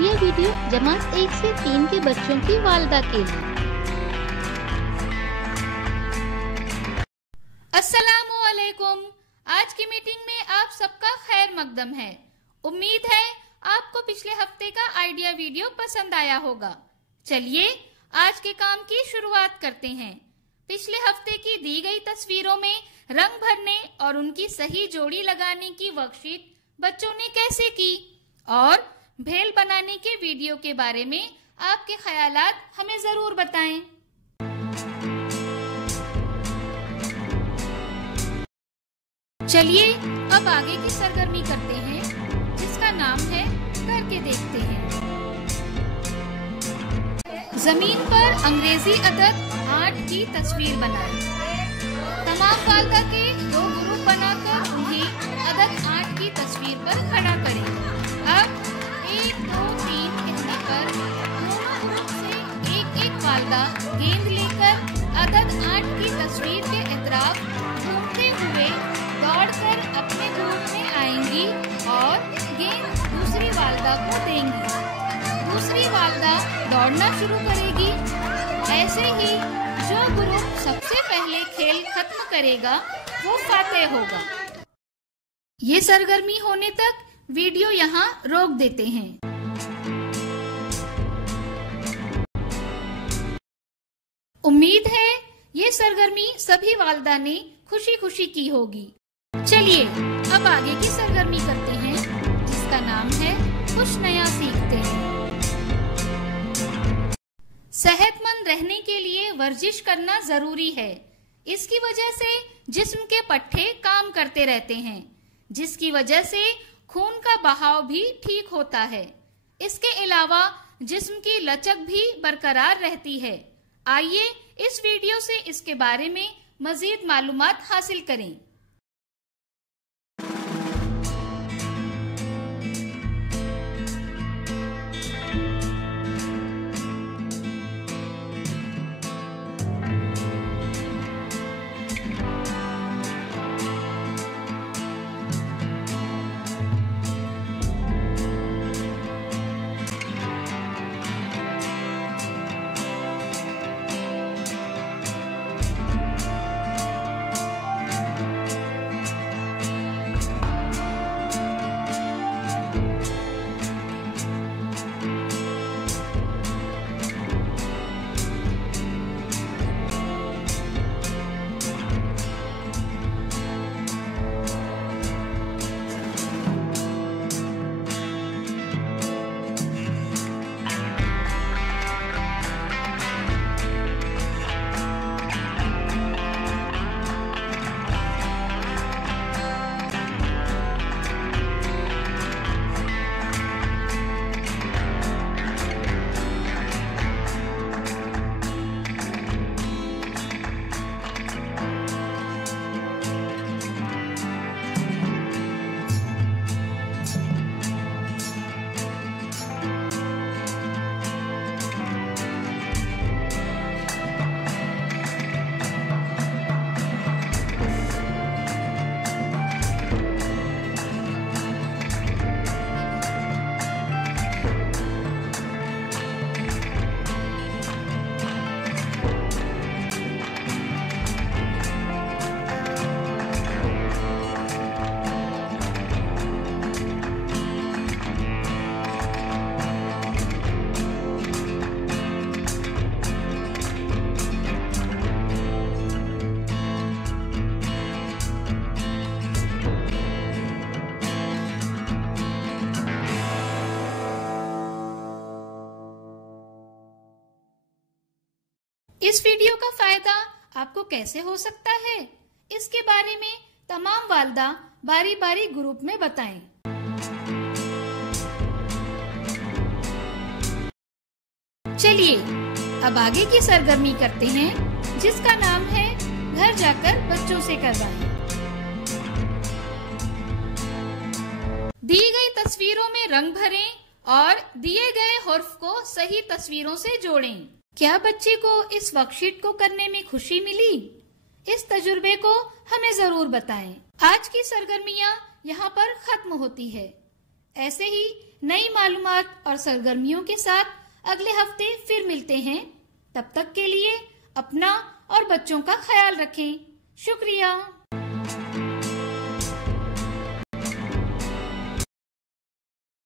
Idea video जमात 1 से 3 के बच्चों की वालिदा के लिए। अस्सलामु अलैकुम। आज की मीटिंग में आप सबका खैर मकदम है। उम्मीद है आपको पिछले हफ्ते का आइडिया वीडियो पसंद आया होगा। चलिए आज के काम की शुरुआत करते हैं। पिछले हफ्ते की दी गई तस्वीरों में रंग भरने और उनकी सही जोड़ी लगाने की वर्कशीट बच्चों ने कैसे की और भेल बनाने के वीडियो के बारे में आपके ख्यालात हमें जरूर बताएं। चलिए अब आगे की सरगर्मी करते हैं, जिसका नाम है करके देखते हैं। जमीन पर अंग्रेजी अदद 8 की तस्वीर बनाएं। तमाम वालिदा के 2 ग्रुप बनाकर उन्हें अदद 8 की तस्वीर पर खड़ा करें। अब 1, 2, 3 कहने पर दोनों ग्रुप से एक वालिदा गेंद लेकर अदद 8 की तस्वीर के इतराफ घूमते हुए दौड़कर अपने ग्रुप में आएंगी और गेंद दूसरी वालिदा को देंगी। दूसरी वालिदा दौड़ना शुरू करेगी। ऐसे ही जो ग्रुप सबसे पहले खेल खत्म करेगा वो फातेह होगा। ये सरगर्मी होने तक वीडियो यहाँ रोक देते हैं। उम्मीद है ये सरगर्मी सभी वालिदा ने खुशी खुशी की होगी। चलिए अब आगे की सरगर्मी करते हैं, जिसका नाम है कुछ नया सीखते हैं। सेहतमंद रहने के लिए वर्जिश करना जरूरी है। इसकी वजह से जिस्म के पट्टे काम करते रहते हैं, जिसकी वजह से खून का बहाव भी ठीक होता है। इसके अलावा जिस्म की लचक भी बरकरार रहती है। आइए इस वीडियो से इसके बारे में मजीद मालूमात हासिल करें। इस वीडियो का फायदा आपको कैसे हो सकता है, इसके बारे में तमाम वालिदा बारी बारी ग्रुप में बताएं। चलिए अब आगे की सरगर्मी करते हैं, जिसका नाम है घर जाकर बच्चों से करवाएं। दी गई तस्वीरों में रंग भरें और दिए गए हुर्फ को सही तस्वीरों से जोड़ें। क्या बच्चे को इस वर्कशीट को करने में खुशी मिली? इस तजुर्बे को हमें जरूर बताएं। आज की सरगर्मियां यहाँ पर खत्म होती है। ऐसे ही नई मालूमात और सरगर्मियों के साथ अगले हफ्ते फिर मिलते हैं। तब तक के लिए अपना और बच्चों का ख्याल रखें। शुक्रिया।